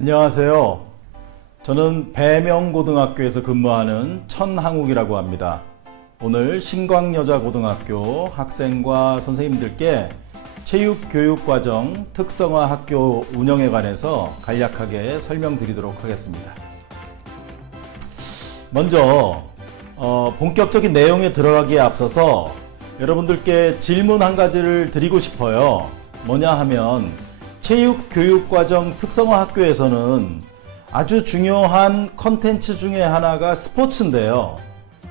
안녕하세요. 저는 배명고등학교에서 근무하는 천항욱이라고 합니다. 오늘 신광여자고등학교 학생과 선생님들께 체육교육과정 특성화 학교 운영에 관해서 간략하게 설명드리도록 하겠습니다. 먼저 본격적인 내용에 들어가기에 앞서서 여러분들께 질문 한 가지를 드리고 싶어요. 뭐냐 하면 체육교육과정 특성화 학교에서는 아주 중요한 컨텐츠 중에 하나가 스포츠인데요.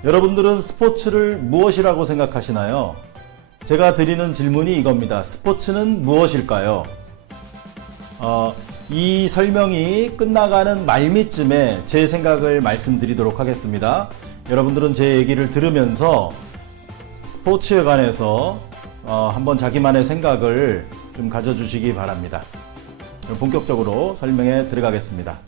여러분들은 스포츠를 무엇이라고 생각하시나요? 제가 드리는 질문이 이겁니다. 스포츠는 무엇일까요? 이 설명이 끝나가는 말미쯤에 제 생각을 말씀드리도록 하겠습니다. 여러분들은 제 얘기를 들으면서 스포츠에 관해서 한번 자기만의 생각을 좀 가져주시기 바랍니다. 그럼 본격적으로 설명에 들어가겠습니다.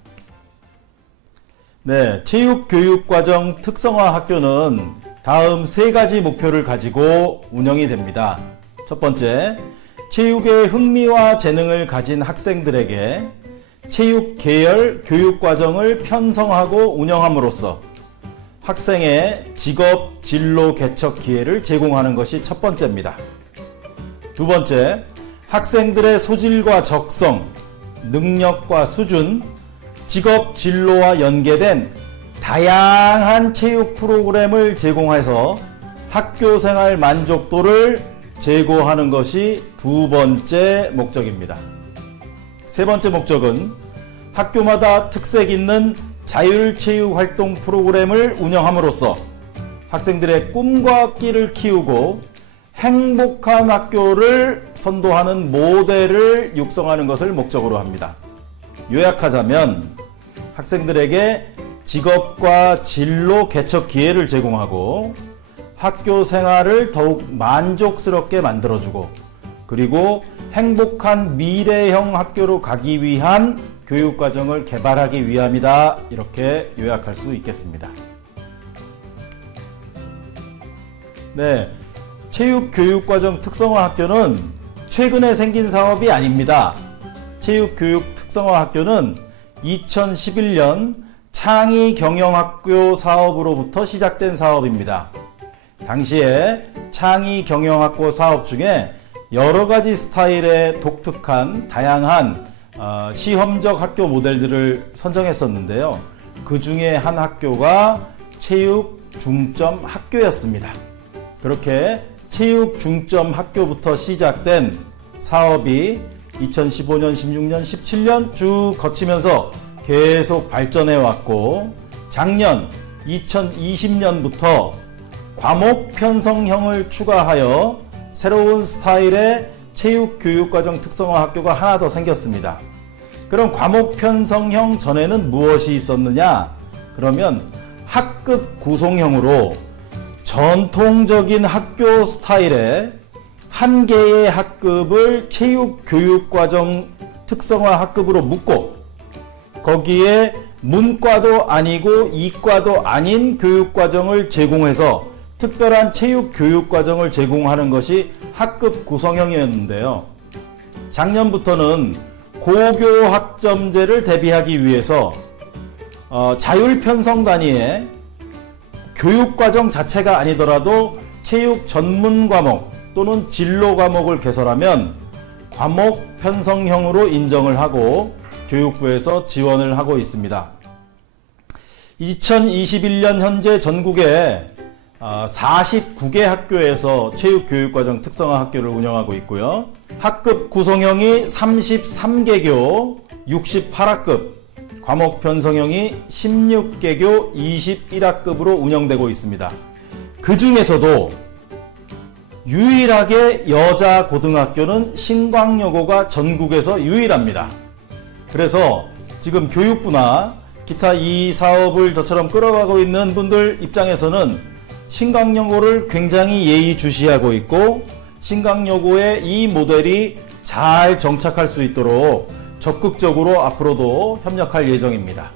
네, 체육교육과정 특성화 학교는 다음 세 가지 목표를 가지고 운영이 됩니다. 첫 번째, 체육에 흥미와 재능을 가진 학생들에게 체육 계열 교육과정을 편성하고 운영함으로써 학생의 직업 진로 개척 기회를 제공하는 것이 첫 번째입니다. 두 번째, 학생들의 소질과 적성, 능력과 수준, 직업 진로와 연계된 다양한 체육 프로그램을 제공해서 학교 생활 만족도를 제고하는 것이 두 번째 목적입니다. 세 번째 목적은 학교마다 특색 있는 자율체육 활동 프로그램을 운영함으로써 학생들의 꿈과 끼를 키우고 행복한 학교를 선도하는 모델을 육성하는 것을 목적으로 합니다. 요약하자면 학생들에게 직업과 진로 개척 기회를 제공하고 학교 생활을 더욱 만족스럽게 만들어주고 그리고 행복한 미래형 학교로 가기 위한 교육과정을 개발하기 위함이다. 이렇게 요약할 수 있겠습니다. 네, 체육교육과정 특성화 학교는 최근에 생긴 사업이 아닙니다. 체육교육 특성화 학교는 2011년 창의경영학교 사업으로부터 시작된 사업입니다. 당시에 창의경영학교 사업 중에 여러 가지 스타일의 독특한 다양한 시험적 학교 모델들을 선정했었는데요. 그 중에 한 학교가 체육 중점 학교였습니다. 그렇게 체육 중점 학교부터 시작된 사업이 2015년, 16년, 17년 쭉 거치면서 계속 발전해 왔고 작년 2020년부터 과목 편성형을 추가하여 새로운 스타일의 체육교육과정 특성화 학교가 하나 더 생겼습니다. 그럼 과목 편성형 전에는 무엇이 있었느냐? 그러면 학급 구성형으로 전통적인 학교 스타일의 한 개의 학급을 체육교육과정 특성화 학급으로 묶고 거기에 문과도 아니고 이과도 아닌 교육과정을 제공해서 특별한 체육교육과정을 제공하는 것이 학급 구성형이었는데요. 작년부터는 고교학점제를 대비하기 위해서 자율편성 단위의 교육과정 자체가 아니더라도 체육 전문 과목 또는 진로 과목을 개설하면 과목 편성형으로 인정을 하고 교육부에서 지원을 하고 있습니다. 2021년 현재 전국에 49개 학교에서 체육교육과정 특성화 학교를 운영하고 있고요. 학급 구성형이 33개교 68학급, 과목 편성형이 16개교 21학급으로 운영되고 있습니다. 그 중에서도 유일하게 여자 고등학교는 신광여고가 전국에서 유일합니다. 그래서 지금 교육부나 기타 이 사업을 저처럼 끌어가고 있는 분들 입장에서는 신광여고를 굉장히 예의주시하고 있고 신광여고의 이 모델이 잘 정착할 수 있도록 적극적으로 앞으로도 협력할 예정입니다.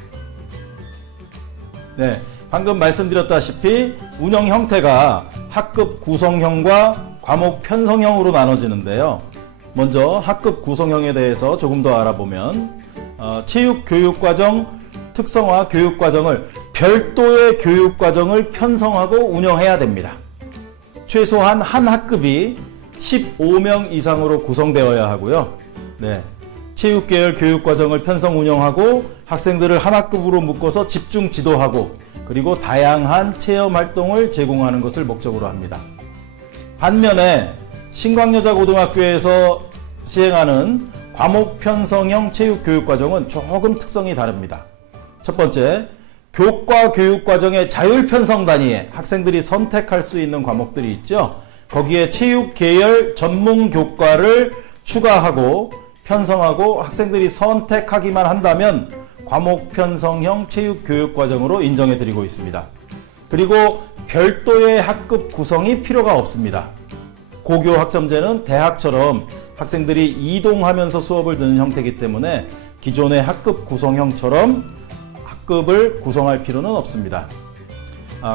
네, 방금 말씀드렸다시피 운영 형태가 학급 구성형과 과목 편성형으로 나눠지는데요. 먼저 학급 구성형에 대해서 조금 더 알아보면 체육교육과정 특성화 교육과정을 별도의 교육과정을 편성하고 운영해야 됩니다. 최소한 한 학급이 15명 이상으로 구성되어야 하고요. 네, 체육계열 교육과정을 편성 운영하고 학생들을 한 학급으로 묶어서 집중 지도하고 그리고 다양한 체험활동을 제공하는 것을 목적으로 합니다. 반면에 신광여자고등학교에서 시행하는 과목 편성형 체육교육과정은 조금 특성이 다릅니다. 첫 번째, 교과 교육과정의 자율 편성 단위에 학생들이 선택할 수 있는 과목들이 있죠. 거기에 체육 계열 전문 교과를 추가하고 편성하고 학생들이 선택하기만 한다면 과목 편성형 체육 교육과정으로 인정해 드리고 있습니다. 그리고 별도의 학급 구성이 필요가 없습니다. 고교 학점제는 대학처럼 학생들이 이동하면서 수업을 듣는 형태이기 때문에 기존의 학급 구성형처럼 학급을 구성할 필요는 없습니다.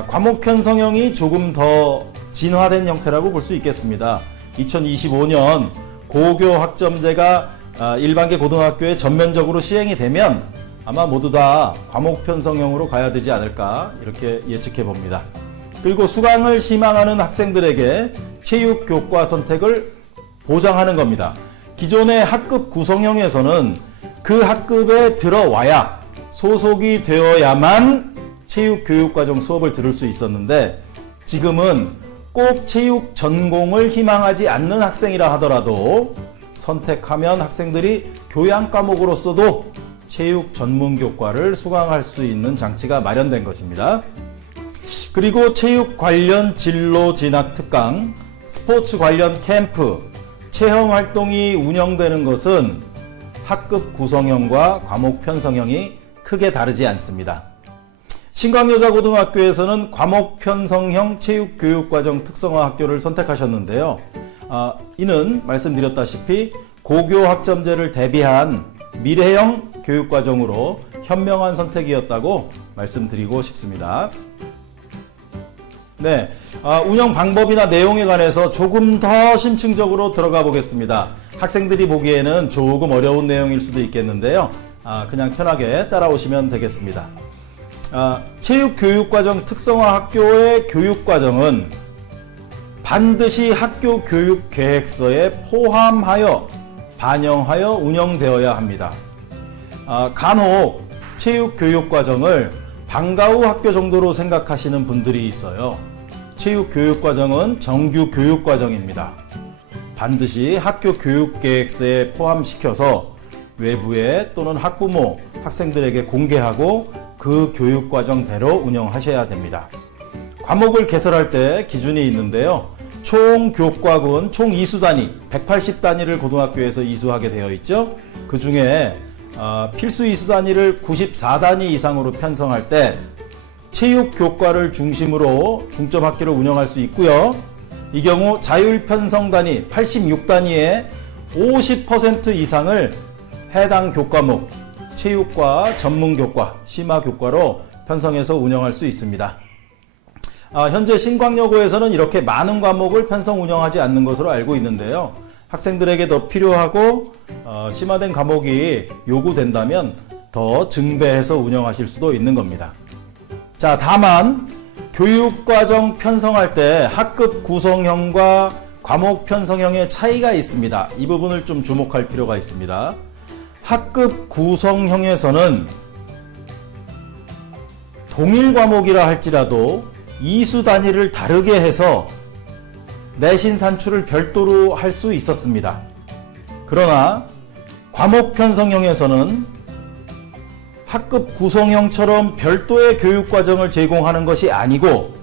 과목 편성형이 조금 더 진화된 형태라고 볼 수 있겠습니다. 2025년 고교 학점제가 일반계 고등학교에 전면적으로 시행이 되면 아마 모두 다 과목 편성형으로 가야 되지 않을까 이렇게 예측해 봅니다. 그리고 수강을 희망하는 학생들에게 체육교과 선택을 보장하는 겁니다. 기존의 학급 구성형에서는 그 학급에 들어와야 소속이 되어야만 체육교육과정 수업을 들을 수 있었는데 지금은 꼭 체육 전공을 희망하지 않는 학생이라 하더라도 선택하면 학생들이 교양 과목으로서도 체육 전문 교과를 수강할 수 있는 장치가 마련된 것입니다. 그리고 체육 관련 진로 진학 특강, 스포츠 관련 캠프, 체험 활동이 운영되는 것은 학급 구성형과 과목 편성형이 크게 다르지 않습니다. 신광여자고등학교에서는 과목 편성형 체육교육과정 특성화 학교를 선택하셨는데요. 이는 말씀드렸다시피 고교 학점제를 대비한 미래형 교육과정으로 현명한 선택이었다고 말씀드리고 싶습니다. 네, 운영 방법이나 내용에 관해서 조금 더 심층적으로 들어가 보겠습니다. 학생들이 보기에는 조금 어려운 내용일 수도 있겠는데요. 그냥 편하게 따라오시면 되겠습니다. 체육교육과정 특성화 학교의 교육과정은 반드시 학교 교육계획서에 포함하여 반영하여 운영되어야 합니다. 간혹 체육교육과정을 방과 후 학교 정도로 생각하시는 분들이 있어요. 체육교육과정은 정규 교육과정입니다. 반드시 학교 교육계획서에 포함시켜서 외부에 또는 학부모, 학생들에게 공개하고 그 교육과정대로 운영하셔야 됩니다. 과목을 개설할 때 기준이 있는데요. 총 교과군, 총 이수단위 180단위를 고등학교에서 이수하게 되어 있죠. 그 중에 필수 이수단위를 94단위 이상으로 편성할 때 체육교과를 중심으로 중점학교를 운영할 수 있고요. 이 경우 자율편성단위 86단위의 50% 이상을 해당 교과목, 체육과 전문교과, 심화교과로 편성해서 운영할 수 있습니다. 현재 신광여고에서는 이렇게 많은 과목을 편성 운영하지 않는 것으로 알고 있는데요. 학생들에게 더 필요하고 심화된 과목이 요구된다면 더 증배해서 운영하실 수도 있는 겁니다. 자, 다만 교육과정 편성할 때 학급 구성형과 과목 편성형의 차이가 있습니다. 이 부분을 좀 주목할 필요가 있습니다. 학급 구성형에서는 동일 과목이라 할지라도 이수 단위를 다르게 해서 내신 산출을 별도로 할 수 있었습니다. 그러나 과목 편성형에서는 학급 구성형처럼 별도의 교육과정을 제공하는 것이 아니고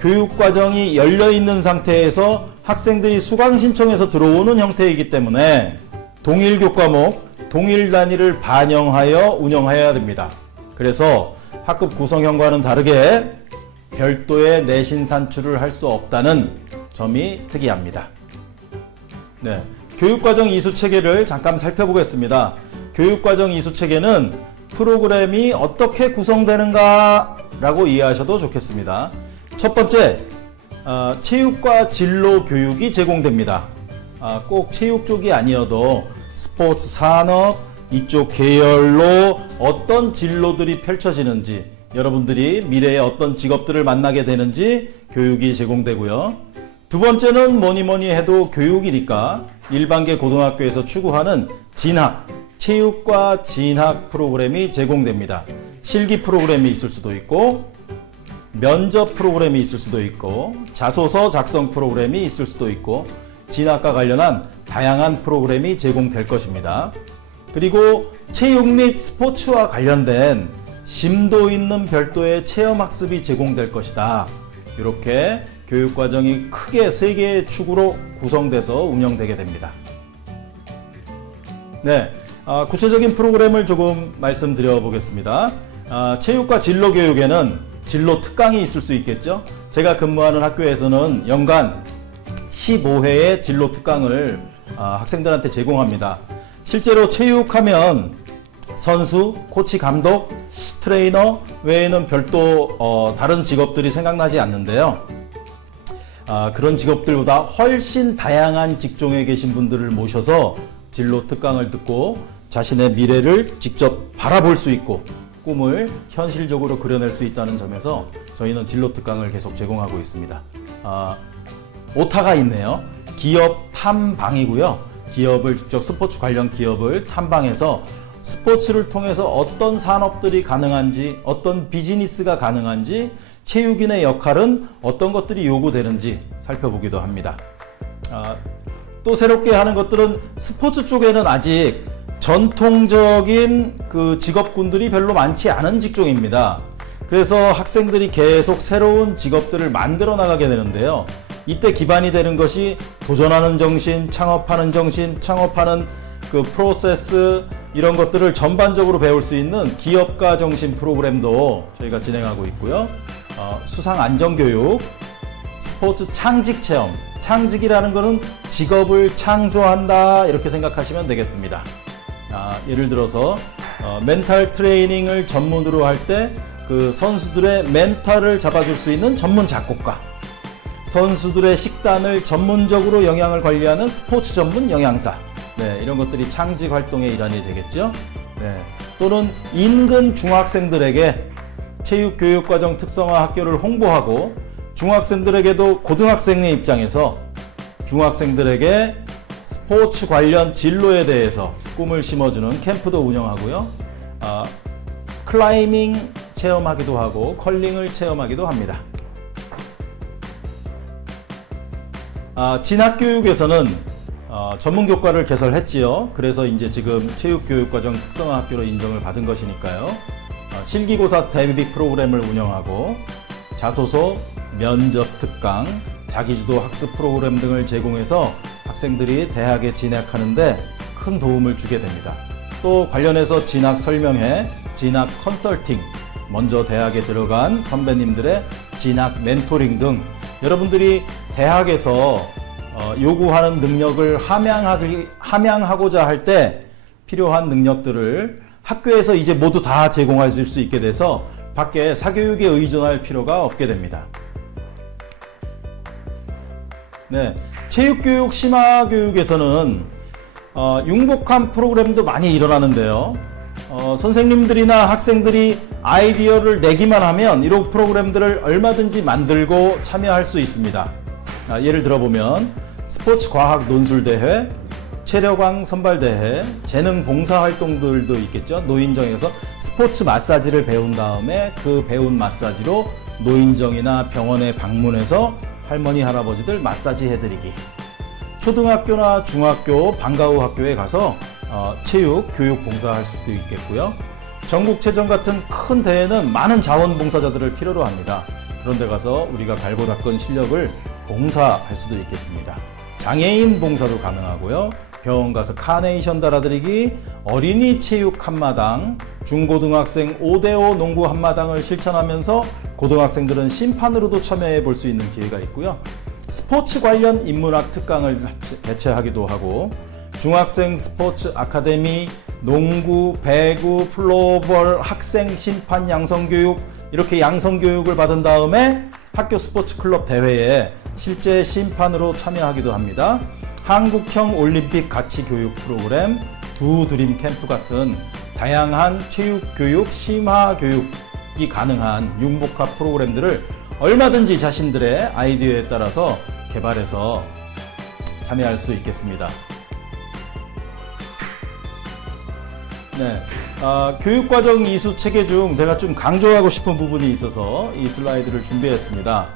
교육과정이 열려있는 상태에서 학생들이 수강 신청해서 들어오는 형태이기 때문에 동일 교과목, 동일 단위를 반영하여 운영해야 됩니다. 그래서 학급 구성형과는 다르게 별도의 내신 산출을 할 수 없다는 점이 특이합니다. 네, 교육과정 이수체계를 잠깐 살펴보겠습니다. 교육과정 이수체계는 프로그램이 어떻게 구성되는가 라고 이해하셔도 좋겠습니다. 첫 번째, 체육과 진로 교육이 제공됩니다. 꼭 체육 쪽이 아니어도 스포츠 산업, 이쪽 계열로 어떤 진로들이 펼쳐지는지, 여러분들이 미래에 어떤 직업들을 만나게 되는지 교육이 제공되고요. 두 번째는 뭐니 해도 교육이니까 일반계 고등학교에서 추구하는 진학, 체육과 진학 프로그램이 제공됩니다. 실기 프로그램이 있을 수도 있고, 면접 프로그램이 있을 수도 있고, 자소서 작성 프로그램이 있을 수도 있고, 진학과 관련한 다양한 프로그램이 제공될 것입니다. 그리고 체육 및 스포츠와 관련된 심도 있는 별도의 체험학습이 제공될 것이다. 이렇게 교육과정이 크게 3개의 축으로 구성돼서 운영되게 됩니다. 네, 구체적인 프로그램을 조금 말씀드려 보겠습니다. 체육과 진로교육에는 진로 특강이 있을 수 있겠죠. 제가 근무하는 학교에서는 연간 15회의 진로 특강을 학생들한테 제공합니다. 실제로 체육하면 선수, 코치, 감독, 트레이너 외에는 별도 다른 직업들이 생각나지 않는데요. 그런 직업들보다 훨씬 다양한 직종에 계신 분들을 모셔서 진로 특강을 듣고 자신의 미래를 직접 바라볼 수 있고 꿈을 현실적으로 그려낼 수 있다는 점에서 저희는 진로 특강을 계속 제공하고 있습니다. 오타가 있네요. 기업 탐방이고요. 기업을 직접 스포츠 관련 기업을 탐방해서 스포츠를 통해서 어떤 산업들이 가능한지, 어떤 비즈니스가 가능한지, 체육인의 역할은 어떤 것들이 요구되는지 살펴보기도 합니다. 또 새롭게 하는 것들은 스포츠 쪽에는 아직 전통적인 그 직업군들이 별로 많지 않은 직종입니다. 그래서 학생들이 계속 새로운 직업들을 만들어 나가게 되는데요. 이때 기반이 되는 것이 도전하는 정신, 창업하는 정신, 창업하는 그 프로세스, 이런 것들을 전반적으로 배울 수 있는 기업가 정신 프로그램도 저희가 진행하고 있고요. 수상 안전교육, 스포츠 창직 체험, 창직이라는 것은 직업을 창조한다, 이렇게 생각하시면 되겠습니다. 예를 들어서 멘탈 트레이닝을 전문으로 할 때 그 선수들의 멘탈을 잡아줄 수 있는 전문 작곡가, 선수들의 식단을 전문적으로 영양을 관리하는 스포츠 전문 영양사, 네, 이런 것들이 창직 활동의 일환이 되겠죠. 네, 또는 인근 중학생들에게 체육교육과정 특성화 학교를 홍보하고 중학생들에게도 고등학생의 입장에서 중학생들에게 스포츠 관련 진로에 대해서 꿈을 심어주는 캠프도 운영하고요. 클라이밍 체험하기도 하고 컬링을 체험하기도 합니다. 진학교육에서는 전문교과를 개설했지요. 그래서 이제 지금 체육교육과정 특성화 학교로 인정을 받은 것이니까요. 실기고사 대비 프로그램을 운영하고 자소서, 면접 특강, 자기주도 학습 프로그램 등을 제공해서 학생들이 대학에 진학하는데 큰 도움을 주게 됩니다. 또 관련해서 진학 설명회, 진학 컨설팅, 먼저 대학에 들어간 선배님들의 진학 멘토링 등 여러분들이 대학에서 요구하는 능력을 함양하고자 할 때 필요한 능력들을 학교에서 이제 모두 다 제공할 수 있게 돼서 밖에 사교육에 의존할 필요가 없게 됩니다. 네, 체육교육, 심화교육에서는 융복한 프로그램도 많이 일어나는데요. 선생님들이나 학생들이 아이디어를 내기만 하면 이런 프로그램들을 얼마든지 만들고 참여할 수 있습니다. 예를 들어보면 스포츠 과학 논술대회, 체력왕 선발대회, 재능 봉사활동들도 있겠죠. 노인정에서 스포츠 마사지를 배운 다음에 그 배운 마사지로 노인정이나 병원에 방문해서 할머니 할아버지들 마사지 해드리기, 초등학교나 중학교, 방과후 학교에 가서 체육, 교육 봉사할 수도 있겠고요. 전국체전 같은 큰 대회는 많은 자원봉사자들을 필요로 합니다. 그런 데 가서 우리가 갈고 닦은 실력을 봉사할 수도 있겠습니다. 장애인 봉사도 가능하고요. 병원 가서 카네이션 달아드리기, 어린이 체육 한마당, 중고등학생 5대5 농구 한마당을 실천하면서 고등학생들은 심판으로도 참여해 볼 수 있는 기회가 있고요. 스포츠 관련 인문학 특강을 개최하기도 하고, 중학생 스포츠 아카데미, 농구, 배구, 플로어볼, 학생 심판 양성교육, 이렇게 양성교육을 받은 다음에 학교 스포츠 클럽 대회에 실제 심판으로 참여하기도 합니다. 한국형 올림픽 가치 교육 프로그램, 두 드림 캠프 같은 다양한 체육교육, 심화교육이 가능한 융복합 프로그램들을 얼마든지 자신들의 아이디어에 따라서 개발해서 참여할 수 있겠습니다. 네, 교육과정 이수 체계 중 제가 좀 강조하고 싶은 부분이 있어서 이 슬라이드를 준비했습니다.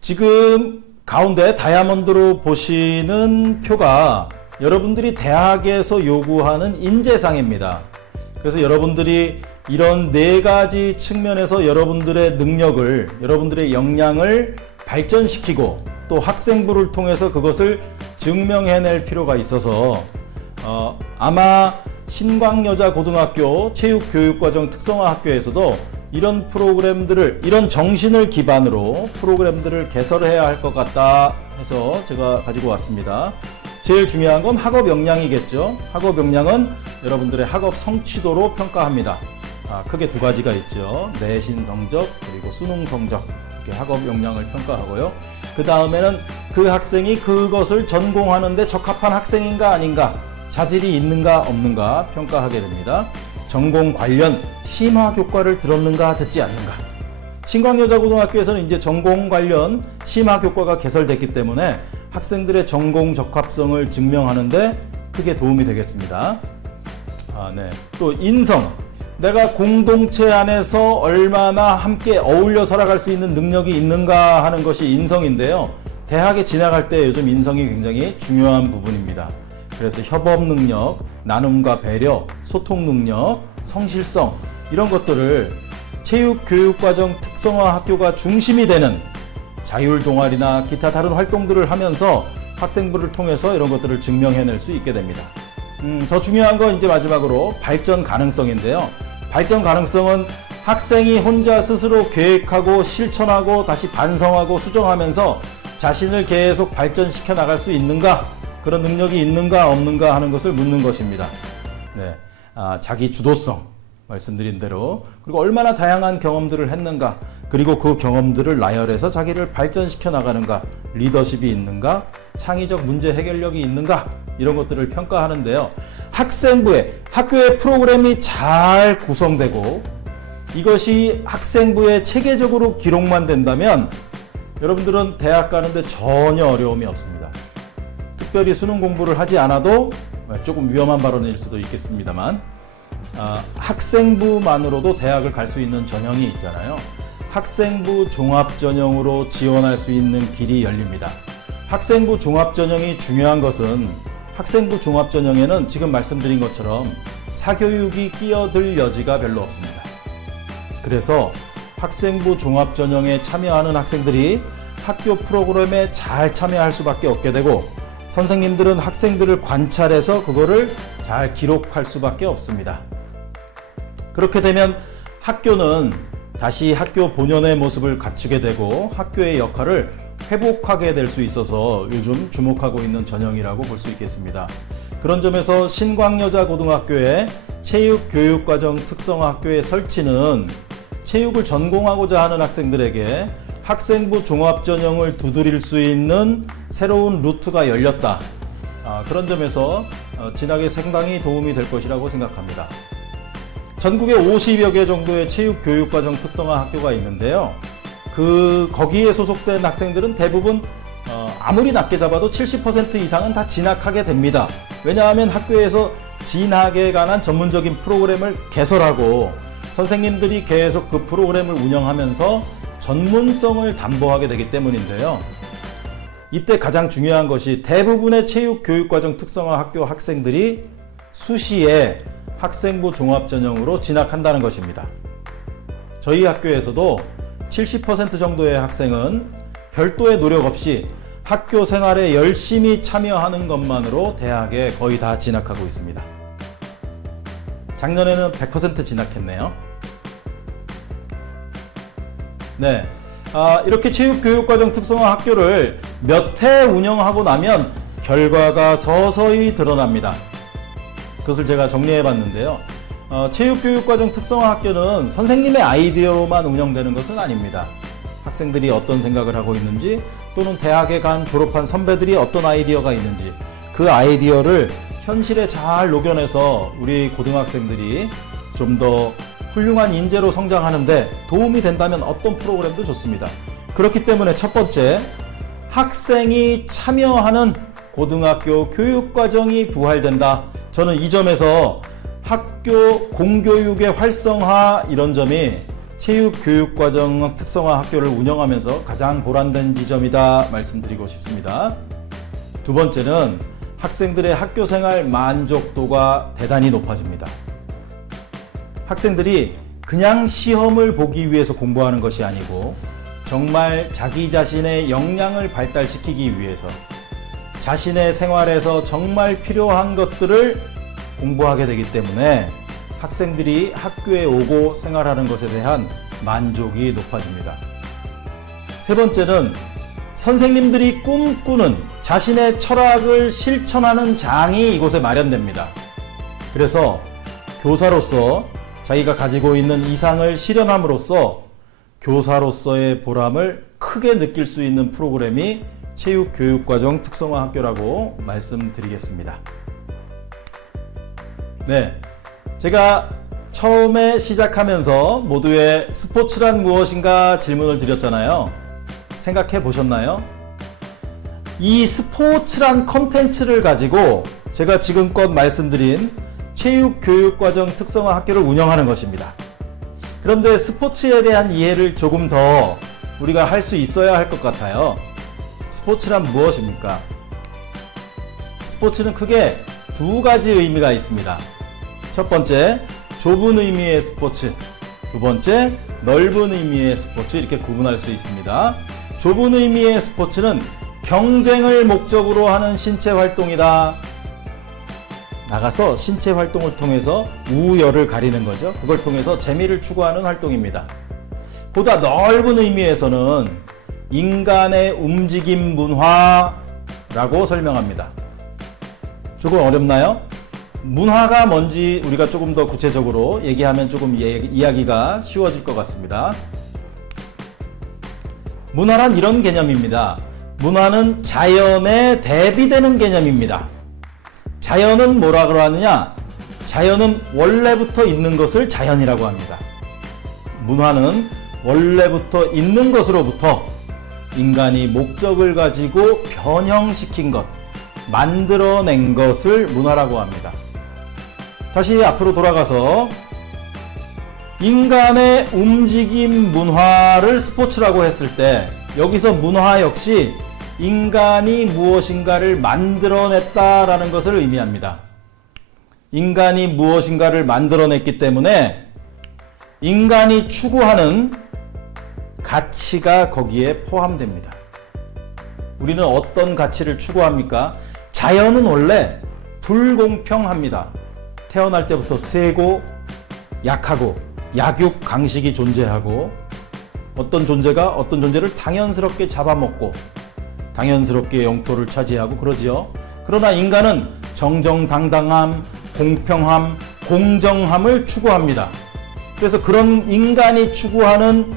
지금 가운데 다이아몬드로 보시는 표가 여러분들이 대학에서 요구하는 인재상입니다. 그래서 여러분들이 이런 네 가지 측면에서 여러분들의 능력을, 여러분들의 역량을 발전시키고 또 학생부를 통해서 그것을 증명해낼 필요가 있어서 아마 신광여자고등학교 체육교육과정 특성화학교에서도 이런 프로그램들을, 이런 정신을 기반으로 프로그램들을 개설해야 할 것 같다 해서 제가 가지고 왔습니다. 제일 중요한 건 학업 역량이겠죠. 학업 역량은 여러분들의 학업 성취도로 평가합니다. 크게 두 가지가 있죠. 내신 성적 그리고 수능 성적, 이렇게 학업 역량을 평가하고요. 그 다음에는 그 학생이 그것을 전공하는데 적합한 학생인가 아닌가, 자질이 있는가 없는가 평가하게 됩니다. 전공 관련 심화 교과를 들었는가 듣지 않는가. 신광여자고등학교에서는 이제 전공 관련 심화 교과가 개설됐기 때문에 학생들의 전공 적합성을 증명하는데 크게 도움이 되겠습니다. 네. 또 인성. 내가 공동체 안에서 얼마나 함께 어울려 살아갈 수 있는 능력이 있는가 하는 것이 인성인데요. 대학에 진학할 때 요즘 인성이 굉장히 중요한 부분입니다. 그래서 협업 능력, 나눔과 배려, 소통 능력, 성실성, 이런 것들을 체육교육과정 특성화 학교가 중심이 되는 자율 동아리나 기타 다른 활동들을 하면서 학생부를 통해서 이런 것들을 증명해낼 수 있게 됩니다. 더 중요한 건 이제 마지막으로 발전 가능성인데요. 발전 가능성은 학생이 혼자 스스로 계획하고 실천하고 다시 반성하고 수정하면서 자신을 계속 발전시켜 나갈 수 있는가, 그런 능력이 있는가 없는가 하는 것을 묻는 것입니다. 네, 자기 주도성 말씀드린 대로, 그리고 얼마나 다양한 경험들을 했는가, 그리고 그 경험들을 나열해서 자기를 발전시켜 나가는가, 리더십이 있는가, 창의적 문제 해결력이 있는가, 이런 것들을 평가하는데요. 학교의 프로그램이 잘 구성되고 이것이 학생부에 체계적으로 기록만 된다면 여러분들은 대학 가는데 전혀 어려움이 없습니다. 특별히 수능 공부를 하지 않아도, 조금 위험한 발언일 수도 있겠습니다만, 학생부만으로도 대학을 갈 수 있는 전형이 있잖아요. 학생부 종합전형으로 지원할 수 있는 길이 열립니다. 학생부 종합전형이 중요한 것은 학생부 종합전형에는 지금 말씀드린 것처럼 사교육이 끼어들 여지가 별로 없습니다. 그래서 학생부 종합전형에 참여하는 학생들이 학교 프로그램에 잘 참여할 수밖에 없게 되고, 선생님들은 학생들을 관찰해서 그거를 잘 기록할 수밖에 없습니다. 그렇게 되면 학교는 다시 학교 본연의 모습을 갖추게 되고 학교의 역할을 회복하게 될 수 있어서 요즘 주목하고 있는 전형이라고 볼 수 있겠습니다. 그런 점에서 신광여자고등학교의 체육교육과정 특성화학교의 설치는 체육을 전공하고자 하는 학생들에게 학생부 종합전형을 두드릴 수 있는 새로운 루트가 열렸다. 그런 점에서 진학에 상당히 도움이 될 것이라고 생각합니다. 전국에 50여 개 정도의 체육교육과정 특성화 학교가 있는데요. 거기에 소속된 학생들은 대부분 아무리 낮게 잡아도 70% 이상은 다 진학하게 됩니다. 왜냐하면 학교에서 진학에 관한 전문적인 프로그램을 개설하고 선생님들이 계속 그 프로그램을 운영하면서 전문성을 담보하게 되기 때문인데요. 이때 가장 중요한 것이 대부분의 체육교육과정 특성화 학교 학생들이 수시에 학생부 종합전형으로 진학한다는 것입니다. 저희 학교에서도 70% 정도의 학생은 별도의 노력 없이 학교 생활에 열심히 참여하는 것만으로 대학에 거의 다 진학하고 있습니다. 작년에는 100% 진학했네요. 네, 이렇게 체육교육과정 특성화 학교를 몇 해 운영하고 나면 결과가 서서히 드러납니다. 그것을 제가 정리해 봤는데요. 체육교육과정 특성화 학교는 선생님의 아이디어로만 운영되는 것은 아닙니다. 학생들이 어떤 생각을 하고 있는지, 또는 대학에 간 졸업한 선배들이 어떤 아이디어가 있는지, 그 아이디어를 현실에 잘 녹여내서 우리 고등학생들이 좀 더 훌륭한 인재로 성장하는데 도움이 된다면 어떤 프로그램도 좋습니다. 그렇기 때문에 첫 번째, 학생이 참여하는 고등학교 교육과정이 부활된다. 저는 이 점에서 학교 공교육의 활성화 이런 점이 체육교육과정 특성화 학교를 운영하면서 가장 보람된 지점이다 말씀드리고 싶습니다. 두 번째는 학생들의 학교생활 만족도가 대단히 높아집니다. 학생들이 그냥 시험을 보기 위해서 공부하는 것이 아니고 정말 자기 자신의 역량을 발달시키기 위해서 자신의 생활에서 정말 필요한 것들을 공부하게 되기 때문에 학생들이 학교에 오고 생활하는 것에 대한 만족이 높아집니다. 세 번째는 선생님들이 꿈꾸는 자신의 철학을 실천하는 장이 이곳에 마련됩니다. 그래서 교사로서 자기가 가지고 있는 이상을 실현함으로써 교사로서의 보람을 크게 느낄 수 있는 프로그램이 체육교육과정 특성화 학교라고 말씀드리겠습니다. 네, 제가 처음에 시작하면서 모두의 스포츠란 무엇인가 질문을 드렸잖아요. 생각해 보셨나요? 이 스포츠란 컨텐츠를 가지고 제가 지금껏 말씀드린 체육교육과정 특성화 학교를 운영하는 것입니다. 그런데 스포츠에 대한 이해를 조금 더 우리가 할 수 있어야 할 것 같아요. 스포츠란 무엇입니까? 스포츠는 크게 두 가지 의미가 있습니다. 첫 번째, 좁은 의미의 스포츠. 두 번째, 넓은 의미의 스포츠. 이렇게 구분할 수 있습니다. 좁은 의미의 스포츠는 경쟁을 목적으로 하는 신체 활동이다. 나가서 신체 활동을 통해서 우열을 가리는 거죠. 그걸 통해서 재미를 추구하는 활동입니다. 보다 넓은 의미에서는 인간의 움직임 문화라고 설명합니다. 조금 어렵나요? 문화가 뭔지 우리가 조금 더 구체적으로 얘기하면 조금 이야기가 쉬워질 것 같습니다. 문화란 이런 개념입니다. 문화는 자연에 대비되는 개념입니다. 자연은 뭐라 그러느냐? 자연은 원래부터 있는 것을 자연이라고 합니다. 문화는 원래부터 있는 것으로부터 인간이 목적을 가지고 변형시킨 것, 만들어낸 것을 문화라고 합니다. 다시 앞으로 돌아가서 인간의 움직임 문화를 스포츠라고 했을 때 여기서 문화 역시 인간이 무엇인가를 만들어냈다라는 것을 의미합니다. 인간이 무엇인가를 만들어냈기 때문에 인간이 추구하는 가치가 거기에 포함됩니다. 우리는 어떤 가치를 추구합니까? 자연은 원래 불공평합니다. 태어날 때부터 세고 약하고 약육 강식이 존재하고 어떤 존재가 어떤 존재를 당연스럽게 잡아먹고 당연스럽게 영토를 차지하고 그러지요. 그러나 인간은 정정당당함, 공평함, 공정함을 추구합니다. 그래서 그런 인간이 추구하는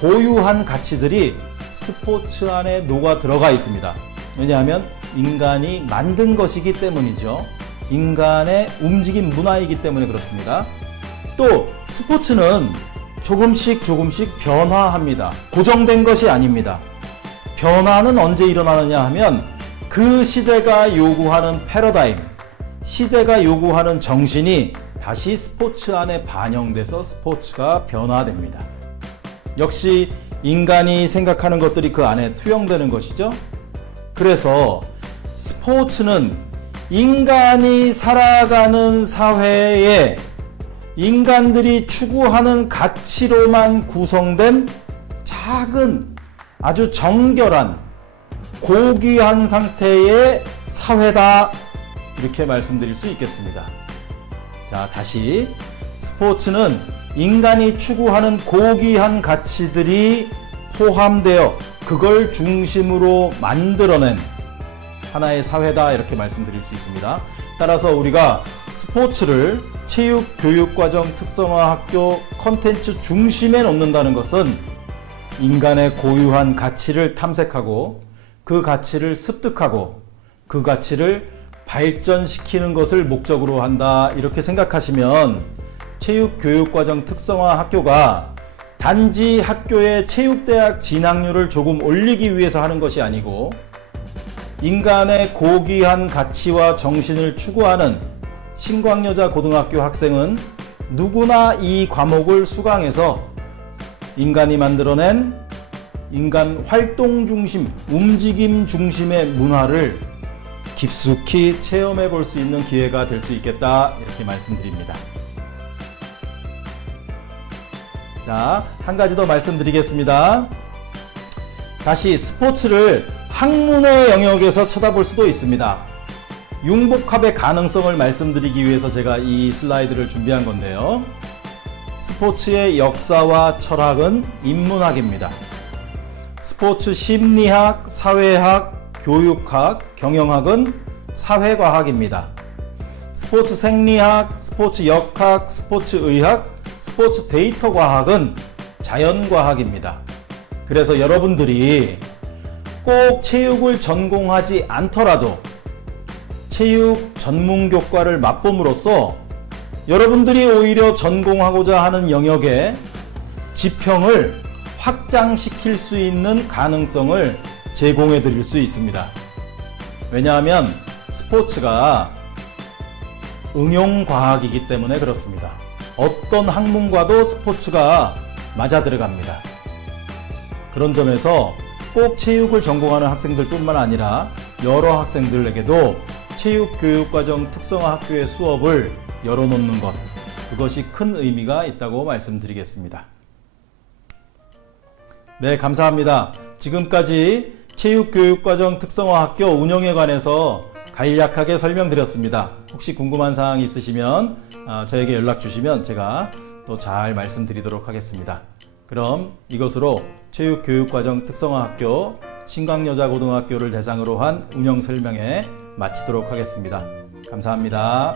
고유한 가치들이 스포츠 안에 녹아 들어가 있습니다. 왜냐하면 인간이 만든 것이기 때문이죠. 인간의 움직임 문화이기 때문에 그렇습니다. 또 스포츠는 조금씩 변화합니다. 고정된 것이 아닙니다. 변화는 언제 일어나느냐 하면 그 시대가 요구하는 패러다임, 시대가 요구하는 정신이 다시 스포츠 안에 반영돼서 스포츠가 변화됩니다. 역시 인간이 생각하는 것들이 그 안에 투영되는 것이죠. 그래서 스포츠는 인간이 살아가는 사회에 인간들이 추구하는 가치로만 구성된 작은 아주 정결한 고귀한 상태의 사회다, 이렇게 말씀드릴 수 있겠습니다. 자, 다시 스포츠는 인간이 추구하는 고귀한 가치들이 포함되어 그걸 중심으로 만들어낸 하나의 사회다, 이렇게 말씀드릴 수 있습니다. 따라서 우리가 스포츠를 체육교육과정 특성화 학교 컨텐츠 중심에 놓는다는 것은 인간의 고유한 가치를 탐색하고 그 가치를 습득하고 그 가치를 발전시키는 것을 목적으로 한다 이렇게 생각하시면 체육교육과정 특성화 학교가 단지 학교의 체육대학 진학률을 조금 올리기 위해서 하는 것이 아니고 인간의 고귀한 가치와 정신을 추구하는 신광여자 고등학교 학생은 누구나 이 과목을 수강해서 인간이 만들어낸 인간 활동 중심, 움직임 중심의 문화를 깊숙이 체험해 볼 수 있는 기회가 될 수 있겠다 이렇게 말씀드립니다. 자, 한 가지 더 말씀드리겠습니다. 다시 스포츠를 학문의 영역에서 쳐다볼 수도 있습니다. 융복합의 가능성을 말씀드리기 위해서 제가 이 슬라이드를 준비한 건데요. 스포츠의 역사와 철학은 인문학입니다. 스포츠 심리학, 사회학, 교육학, 경영학은 사회과학입니다. 스포츠 생리학, 스포츠 역학, 스포츠 의학, 스포츠 데이터 과학은 자연과학입니다. 그래서 여러분들이 꼭 체육을 전공하지 않더라도 체육 전문 교과를 맛봄으로써 여러분들이 오히려 전공하고자 하는 영역의 지평을 확장시킬 수 있는 가능성을 제공해 드릴 수 있습니다. 왜냐하면 스포츠가 응용과학이기 때문에 그렇습니다. 어떤 학문과도 스포츠가 맞아 들어갑니다. 그런 점에서 꼭 체육을 전공하는 학생들뿐만 아니라 여러 학생들에게도 체육교육과정 특성화 학교의 수업을 열어놓는 것, 그것이 큰 의미가 있다고 말씀드리겠습니다. 네, 감사합니다. 지금까지 체육교육과정 특성화 학교 운영에 관해서 간략하게 설명드렸습니다. 혹시 궁금한 사항이 있으시면 저에게 연락 주시면 제가 또 잘 말씀드리도록 하겠습니다. 그럼 이것으로 체육교육과정 특성화 학교 신광여자고등학교를 대상으로 한 운영 설명회 마치도록 하겠습니다. 감사합니다.